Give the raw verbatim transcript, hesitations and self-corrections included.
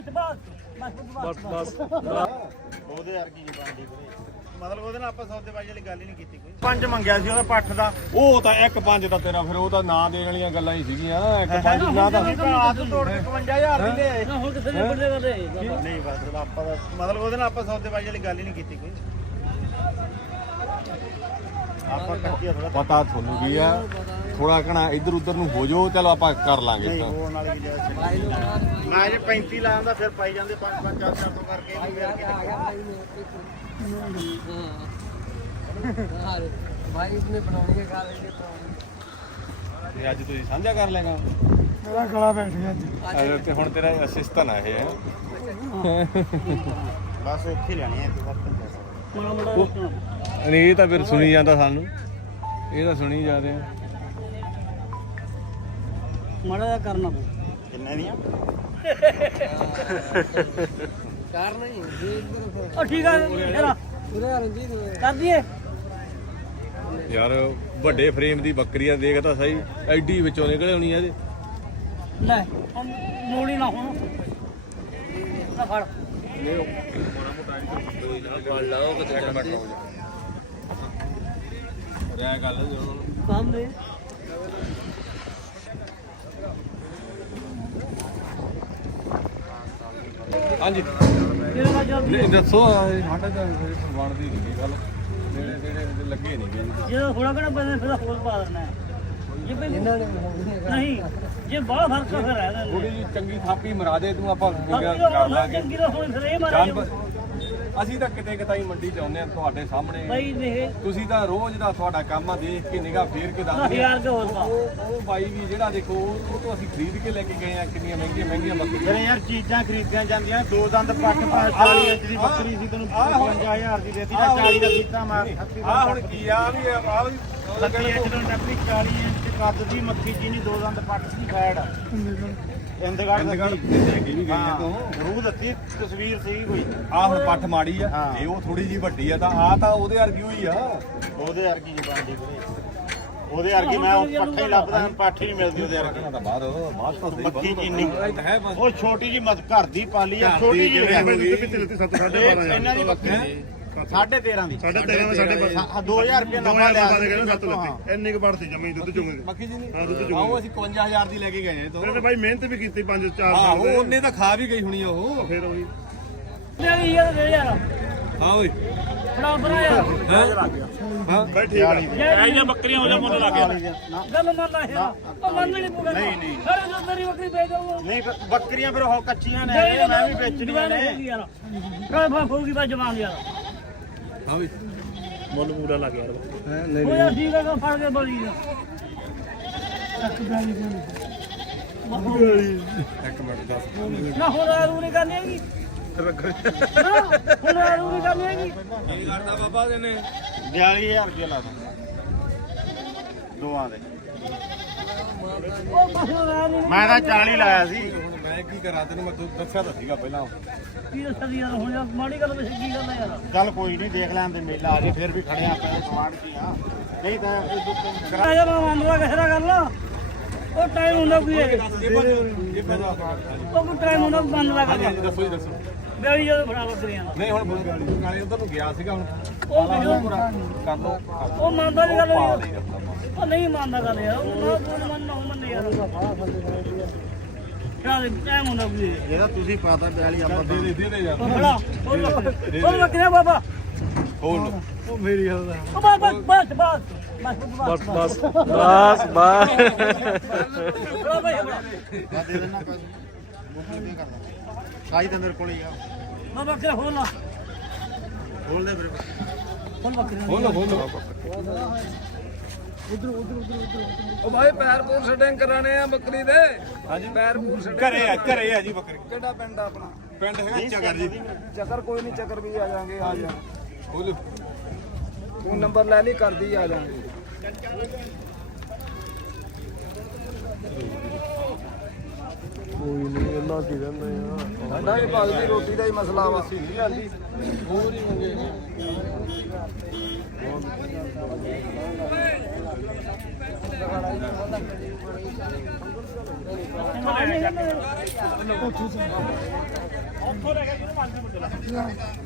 ਬਸ ਬਸ ਉਹਦੇ ਵਰਗੀ ਨਹੀਂ ਬਣਦੀ ਵੀਰੇ ਮਤਲਬ ਉਹਦੇ ਨਾਲ ਆਪਾਂ ਸੌਦੇਬਾਜ਼ੀ ਵਾਲੀ ਗੱਲ ਹੀ ਨਹੀਂ ਕੀਤੀ ਕੋਈ ਪੰਜ ਮੰਗਿਆ ਸੀ ਉਹਦਾ ਪੱਠ ਦਾ ਉਹ ਤਾਂ ਇੱਕ ਪੰਜ ਦਾ ਤੇਰਾ ਫਿਰ ਉਹ ਤਾਂ ਨਾਂ ਦੇਣ ਵਾਲੀਆਂ ਗੱਲਾਂ ਹੀ ਸੀਗੀਆਂ ਇੱਕ ਪੰਜ ਨਾ ਤਾਂ ਆਪ ਤੋੜ ਕੇ ਇਕਵੰਜਾ ਹਜ਼ਾਰ ਦੀ ਲਿਆਏ ਹੁਣ ਕਿਸੇ ਨੇ ਬੁੱਢੇ ਕਰਦੇ ਨਹੀਂ ਬਸ ਆਪਾਂ ਦਾ ਮਤਲਬ ਉਹਦੇ ਨਾਲ ਆਪਾਂ ਸੌਦੇਬਾਜ਼ੀ ਵਾਲੀ ਗੱਲ ਹੀ ਨਹੀਂ ਕੀਤੀ ਕੋਈ ਆਪਾਂ ਕੱਚੀ ਥੋੜਾ ਪਤਾ ਤੁਹਾਨੂੰ ਕੀ ਆ ਥੋੜਾ ਘਣਾ ਇੱਧਰ ਉੱਧਰ ਨੂੰ ਹੋ ਜਾਓ ਚਲੋ ਆਪਾਂ ਕਰ ਲਾਂਗੇ ਨਹੀਂ ਹੋਣ ਵਾਲੀ ਮੈਂ ਜੇ ਪੈਂਤੀ ਲਾਉਂਦਾ ਫਿਰ ਪਾਈ ਜਾਂਦੇ ਪੰਜ ਪੰਜ ਚਾਰ ਚਾਰ ਤੋਂ ਕਰਕੇ ਵੀ ਯਾਰ ਹਾਂ ਭਾਈ ਇਸਨੇ ਬਣਾਉਣੀ ਹੈ ਗੱਲ ਇਹ ਤੇ ਅੱਜ ਤੁਸੀਂ ਸਾਂਝਾ ਕਰ ਲੈਗਾ ਮੇਰਾ ਗਲਾ ਬੈਠ ਗਿਆ ਅੱਜ ਤੇ ਹੁਣ ਤੇਰਾ ਅਸਿਸਟੈਂਟ ਆ ਇਹ ਬਸ ਇੱਥੇ ਲੈਣੀ ਹੈ ਤੇ ਵਕਤ ਮਾੜਾ ਮਾੜਾ ਨਹੀਂ ਇਹ ਤਾਂ ਫਿਰ ਸੁਣੀ ਜਾਂਦਾ ਸਾਨੂੰ ਇਹ ਤਾਂ ਸੁਣੀ ਜਾ ਰਹੇ ਆ ਮਾੜਾ ਜਿਹਾ ਕਰਨਾ ਪਊ ਕਿੰਨੇ ਦੀਆਂ ਕਾਰ ਨਹੀਂ ਉਹ ਠੀਕ ਆ ਜਰਾ ਉਰੇ ਰਣਜੀਤ ਕਰ ਦਈਏ ਯਾਰ ਵੱਡੇ ਫਰੇਮ ਦੀ ਬੱਕਰੀ ਆ ਦੇਖ ਤਾਂ ਸਹੀ ਐਡੀ ਵਿੱਚੋਂ ਨਿਕਲੇ ਹੋਣੀ ਆ ਇਹਦੇ ਲੈ ਮੋੜੀ ਨਾ ਹੁਣ ਨਾ ਫੜ ਰਿਆ ਗੱਲ ਕੰਮ ਦੇ ਹਾਂਜੀ ਤੇਰੇ ਨਾਲ ਜਲਦੀ ਨਹੀਂ ਦੱਸੋ ਸਾਡੇ ਤਾਂ ਬਣਦੀ ਨਹੀਂ ਗੱਲ ਨੇੜੇ ਨੇੜੇ ਲੱਗੇ ਨਹੀਂ ਗਏ ਜੇ ਥੋੜਾ ਘਣਾ ਪੈਸੇ ਫਿਰ ਹੋਰ ਪਾ ਦੇਣਾ ਹੈ ਜੇ ਪਹਿਲੇ ਨਹੀਂ ਜੇ ਬਹੁਤ ਫਰਕ ਫਿਰ ਰਹਿ ਜਾਂਦਾ ਥੋੜੀ ਜੀ ਚੰਗੀ ਥਾਪੀ ਮਰਾ ਦੇ ਤੂੰ ਆਪਾਂ ਬਾਕੀ ਕਰ ਤਾਂ ਲਾਂਗੇ ਚੰਗੀ ਦਾ ਹੋਣ ਫਿਰ ਇਹ ਮਾਰਾ ਜਾਨ ਅਸੀਂ ਤਾਂ ਕਿਤੇ ਕਿਤਾਈ ਮੰਡੀ ਚ ਆਉਂਦੇ ਆ ਤੁਹਾਡੇ ਸਾਹਮਣੇ ਬਈ ਨੇ ਤੁਸੀਂ ਤਾਂ ਰੋਜ਼ ਦਾ ਤੁਹਾਡਾ ਕੰਮ ਆ ਦੇਖ ਕੇ ਨਿਗਾਹ ਫੇਰ ਕੇ ਦੱਸਦੇ ਹਜ਼ਾਰ ਦੇ ਹੋਰ ਪਾ ਉਹ ਉਹ ਬਾਈ ਵੀ ਜਿਹੜਾ ਦੇਖੋ ਉਹ ਤੋਂ ਅਸੀਂ ਖਰੀਦ ਕੇ ਲੈ ਕੇ ਗਏ ਆ ਕਿੰਨੀਆਂ ਮਹਿੰਗੀਆਂ ਮਹਿੰਗੀਆਂ ਬੱਕਰੀਆਂ ਜਿਹੜੇ ਯਾਰ ਚੀਜ਼ਾਂ ਖਰੀਦੀਆਂ ਜਾਂਦੀਆਂ ਦੋ ਦੰਦ ਪੱਟ ਚਾਲੀ ਇੰਚ ਦੀ ਬੱਕਰੀ ਸੀ ਤੈਨੂੰ ਪਚਵੰਜਾ ਹਜ਼ਾਰ ਦੀ ਦੇਤੀ ਤਾਂ ਚਾਲੀ ਦਾ ਕੀਤਾ ਮਾਰ ਆ ਹੁਣ ਕੀ ਆ ਵੀ ਆ ਵੀ ਲੱਗੀ ਇੰਚ ਤੋਂ ਨੱਬੀ ਚਾਲੀ ਇੰਚ ਕੱਦ ਦੀ ਮੱਖੀ ਜੀ ਨਹੀਂ ਦੋ ਦੰਦ ਪੱਟ ਦੀ ਫੈੜ ਇੰਦਗੜ ਇੰਦਗੜ੍ਹ ਲੱਗੀ ਵੀ ਗਈ ਤੋਂ ਰੂਹ ਦਿੱਤੀ ਤਸਵੀਰ ਸੀ ਕੋਈ ਆ ਹੁਣ ਪੱਠ ਮਾੜੀ ਆ ਹਾਂ। ਇਹ ਉਹ ਥੋੜੀ ਜੀ ਵੱਡੀ ਆ ਤਾਂ ਆ ਤਾਂ ਉਹਦੇ ਵਰਗੀ ਹੋਈ ਆ ਉਹਦੇ ਵਰਗੀ ਨਹੀਂ ਬਣਦੀ ਵੀਰੇ ਉਹਦੇ ਵਰਗੀ ਮੈਂ ਉਹ ਪੱਠਾ ਹੀ ਲੱਭਦਾ ਹੁਣ ਪੱਠ ਹੀ ਨਹੀਂ ਮਿਲਦੀ ਉਹਦੇ ਵਰਗੀ ਤਾਂ ਬਾਅਦ ਬਾਅਦ ਤੋਂ ਦੇ ਮੱਖੀ ਜਿੰਨੀ ਹੈ ਬਸ ਉਹ ਛੋਟੀ ਜੀ ਮਤ ਘਰ ਦੀ ਪਾਲੀ ਆ ਛੋਟੀ ਜੀ ਇਹਨਾਂ ਦੀ ਬੱਕਰੀ ਸਾਢੇ ਤੇਰਾਂ ਦੀ ਸਾਢੇ ਤੇਰਾਂ ਦਾ ਸਾਢੇ ਬਾਰਾਂ ਹਾਂ ਦੋ ਹਜ਼ਾਰ ਰੁਪਏ ਨਫਾ ਲਿਆ ਦੇ ਕਹਿੰਦੇ ਸੱਤ ਲੱਗੇ ਇੰਨੇ ਕੁ ਵੜਤੀ ਜਮੀ ਦੁੱਧ ਚੁੰਗੇ ਦੀ ਮੱਖੀ ਜੀ ਹਾਂ, ਨਹੀਂ ਦੁੱਧ ਆਓ ਅਸੀਂ ਇਕਵੰਜਾ ਹਜ਼ਾਰ ਦੀ ਲੈ ਕੇ ਗਏ ਆ ਤੋਂ ਇਹਨੇ ਭਾਈ ਮਿਹਨਤ ਵੀ ਕੀਤੀ ਪੰਜ ਚਾਰ ਆਹੋ ਸਾਲ ਦੇ ਉਹਨੇ ਤਾਂ ਖਾ ਵੀ ਗਈ ਹੋਣੀ ਆ ਉਹ ਫਿਰ ਉਹੀ ਨਹੀਂ ਯਾਰ ਦੇ ਯਾਰ ਹਾਂ ਓਏ ਫੜਾ ਫੜਾ ਯਾਰ ਹਾਂ ਭਾਈ ਠੀਕ ਆ ਇਹ ਬੱਕਰੀਆਂ ਹੋ ਜਾ ਮੁੱਲ ਲੱਗ ਗਿਆ ਗੱਲ ਮੰਨ ਲੈ ਯਾਰ ਉਹ ਮੰਨ ਨਹੀਂ ਪੂਗਾ ਨਹੀਂ, ਨਹੀਂ। ਸਾਰੇ ਜੋ ਤੇਰੀ ਬੱਕਰੀ ਵੇਚ ਦਊਗਾ ਨਹੀਂ ਬ- ਬੱਕਰੀਆਂ ਫਿਰ ਉਹ ਕੱਚੀਆਂ ਨੇ ਮੈਂ ਵੀ ਵੇਚਣੀਆਂ ਨੇ ਯਾਰ ਕਾ ਫਾ ਫੋਗੀ ਬਾ ਜਮਾਨ ਯਾਰ ਹਾਂ ਓਏ ਮੁੱਲ ਪੂਰਾ ਲੱਗ ਗਿਆ ਨਹੀਂ ਉਹ ਯਾਰ ਠੀਕ ਹੈ ਫੜ ਕੇ ਬੜੀ ਯਾਰ ਇੱਕ ਮਿੰਟ ਦੱਸ ਨਾ ਹੁਣ ਆਰੂ ਨਹੀਂ ਕਰਨੀ ਹੈਗੀ ਨਾ ਹੁਣ ਆਰੂ ਨਹੀਂ ਕਰਨੀ ਹੈਗੀ ਕੀ ਕਰਦਾ ਬਾਬਾ ਦੇ ਨੇ ਬਿਆਲੀ ਹਜ਼ਾਰ ਰੁਪਏ ਲਾ ਦਾਂ ਦੋਵਾਂ ਦੇ ਉਹ ਬਸ ਆਰੂ ਮੈਂ ਤਾਂ ਚਾਲੀ ਲਾਇਆ ਸੀ ਹੁਣ ਮੈਂ ਕੀ ਕਰਾਂ ਤੈਨੂੰ ਮੈਂ ਦੱਸਿਆ ਤਾਂ ਸੀਗਾ ਪਹਿਲਾਂ ਕੀ ਦੱਸਦੀ ਯਾਰ ਹੁਣ ਯਾਰ ਮਾੜੀ ਗੱਲ ਵਿੱਚ ਕੀ ਗੱਲ ਹੈ ਯਾਰ ਚੱਲ ਕੋਈ ਨਹੀਂ ਦੇਖ ਲੈਣ ਦੇ ਮੇਲਾ ਆ ਜੇ ਫਿਰ ਵੀ ਖੜੇ ਆ ਆਪਣੇ ਸਮਾਨ ਕੀ ਆ ਨਹੀਂ ਤਾਂ ਇਹ ਦੁੱਧ ਕਰਾ ਆ ਜਾ ਮੈਂ ਮੰਨਦਾ ਕਿਸੇ ਦਾ ਗੱਲ ਉਹ ਟਾਈਮ ਹੁੰਦਾ ਕੋਈ ਹੈ। ਇਹ ਬੰਦ ਇਹ ਬੰਦ ਉਹ ਕੋਈ ਟਾਈਮ ਹੁੰਦਾ ਮੰਨਦਾ ਗੱਲ ਦੱਸੋ ਜੀ ਦੱਸੋ ਬਿਆਲੀ ਜਦੋਂ ਫੜਾ ਬੱਕਰੀਆਂ ਦਾ ਨਹੀਂ ਹੁਣ ਨਾਲੇ ਉਧਰ ਨੂੰ ਗਿਆ ਸੀਗਾ ਹੁਣ ਉਹ ਕਿਉਂ ਕਰ ਲੋ ਉਹ ਮੰਨਦਾ ਨਹੀਂ ਗੱਲ ਯਾਰ ਉਹ ਨਹੀਂ ਮੰਨਦਾ ਗੱਲ ਯਾਰ ਉਹ ਨਾ ਤੂੰ ਮੰਨਣਾ ਉਹ ਮੰਨੇ ਯਾਰ ਯਾਰ ਟਾਈਮ ਹੁੰਦਾ ਕੋਈ ਹੈ। ਇਹਦਾ ਤੁਸੀਂ ਪਤਾ ਬਿਆਲੀ ਆਪਾਂ ਦੇ ਦੇ ਦੇ ਦੇ ਯਾਰ ਉਹ ਖੜਾ ਉਹ ਬੱਕਰੀਆਂ ਬਾਬਾ ਖੋਲ ਲੋ ਉਹ ਮੇਰੀ ਗੱਲ ਦਾ ਉਹ ਬਸ ਬਸ ਬਸ ਬਸ ਬਸ ਬਸ ਬਸ ਬੜਾ ਭਾਈ ਬੜਾ ਮੈਂ ਦੇ ਦੇਣਾ ਪੈਸੇ ਬੁੱਕ ਨਹੀਂ ਕਰਦਾ ਸਾਈ ਤਾਂ ਮੇਰੇ ਕੋਲ ਹੀ ਆ ਮੈਂ ਬੱਕਰੀਆਂ ਖੋਲ ਲਾ ਖੋਲ ਦੇ ਮੇਰੇ ਖੋਲ ਬੱਕਰੀਆਂ ਖੋਲ ਲੋ ਖੋਲ ਲੋ ਉਹ ਭਾਈ ਪੈਰ ਪੂਰ ਸੈਟਿੰਗ ਕਰਾਣੇ ਆ ਬੱਕਰੀ ਦੇ ਹਾਂਜੀ ਪੈਰ ਪੂਰ ਸੈਟਿੰਗ ਘਰੇ ਆ ਘਰੇ ਆ ਜੀ ਬੱਕਰੀ ਕਿਹੜਾ ਪਿੰਡ ਆ ਆਪਣਾ ਪਿੰਡ ਹੈਗਾ ਚਗਰ ਜੀ ਚੱਕਰ ਕੋਈ ਨਹੀਂ ਚੱਕਰ ਵੀ ਆ ਜਾਾਂਗੇ ਆ ਜਾ ਖੋਲ ਤੂੰ ਨੰਬਰ ਲੈ ਲਈ ਕਰਦੀ ਆ ਜਾਾਂਗੇ ਕੋਈ ਨਹੀਂ ਇਹਨਾਂ ਕੀ ਰਹਿੰਦੇ ਆ ਸਾਡਾ ਵੀ ਭਗਤ ਦੀ ਰੋਟੀ ਦਾ ਹੀ ਮਸਲਾ ਵਾ ਹੋਰ ਹੀ ਮੰਗੇ ਉੱਥੋਂ ਲੈ ਕੇ ਜਿਹਨੂੰ ਪੰਜ ਮਿੰਟ ਲੱਗ